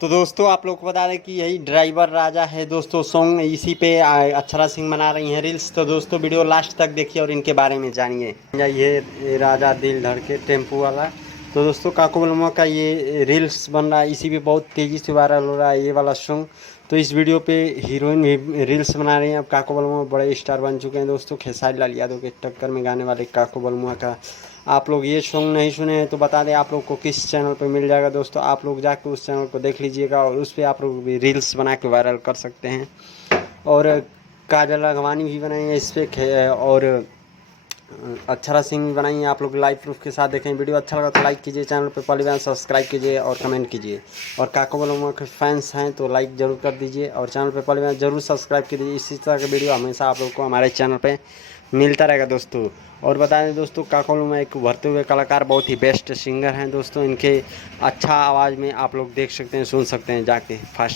तो दोस्तों आप लोग को बता दें कि यही ड्राइवर राजा है दोस्तों सॉन्ग, इसी पे अक्षरा सिंह बना रही हैं रील्स। तो दोस्तों वीडियो लास्ट तक देखिए और इनके बारे में जानिए। ये राजा दिल धड़के टेम्पू वाला। तो दोस्तों काको बलुआ का ये रील्स बन रहा है, इसी पे बहुत तेज़ी से वायरल हो रहा है ये वाला सॉन्ग। तो इस वीडियो पे हीरोइन भी रील्स बना रही हैं। अब काको बलुआ बड़े स्टार बन चुके हैं दोस्तों, खेसारी लाल यादव के टक्कर में गाने वाले काको बलुआ का आप लोग ये सॉन्ग नहीं सुने हैं तो बता दें आप लोग को किस चैनल पे मिल जाएगा दोस्तों। आप लोग जाकर उस चैनल को देख लीजिएगा और उस पर आप लोग भी रील्स बना के वायरल कर सकते हैं। और काजल राघवानी भी बनाई है इस पर, और अक्षरा सिंह भी बनाई है। आप लोग लाइव प्रूफ के साथ देखें। वीडियो अच्छा लगा तो लाइक कीजिए, चैनल पर पहली बार सब्सक्राइब कीजिए और कमेंट कीजिए। और काको बलुआ के फैंस हैं तो लाइक ज़रूर कर दीजिए और चैनल पर पहली बार ज़रूर सब्सक्राइब कीजिए। इसी तरह के वीडियो हमेशा आप लोग को हमारे चैनल पर मिलता रहेगा दोस्तों। और बता दें दोस्तों काको बलुआ एक उभरते हुए कलाकार, बहुत ही बेस्ट सिंगर हैं दोस्तों। इनके अच्छा आवाज़ में आप लोग देख सकते हैं, सुन सकते हैं जाके फास्ट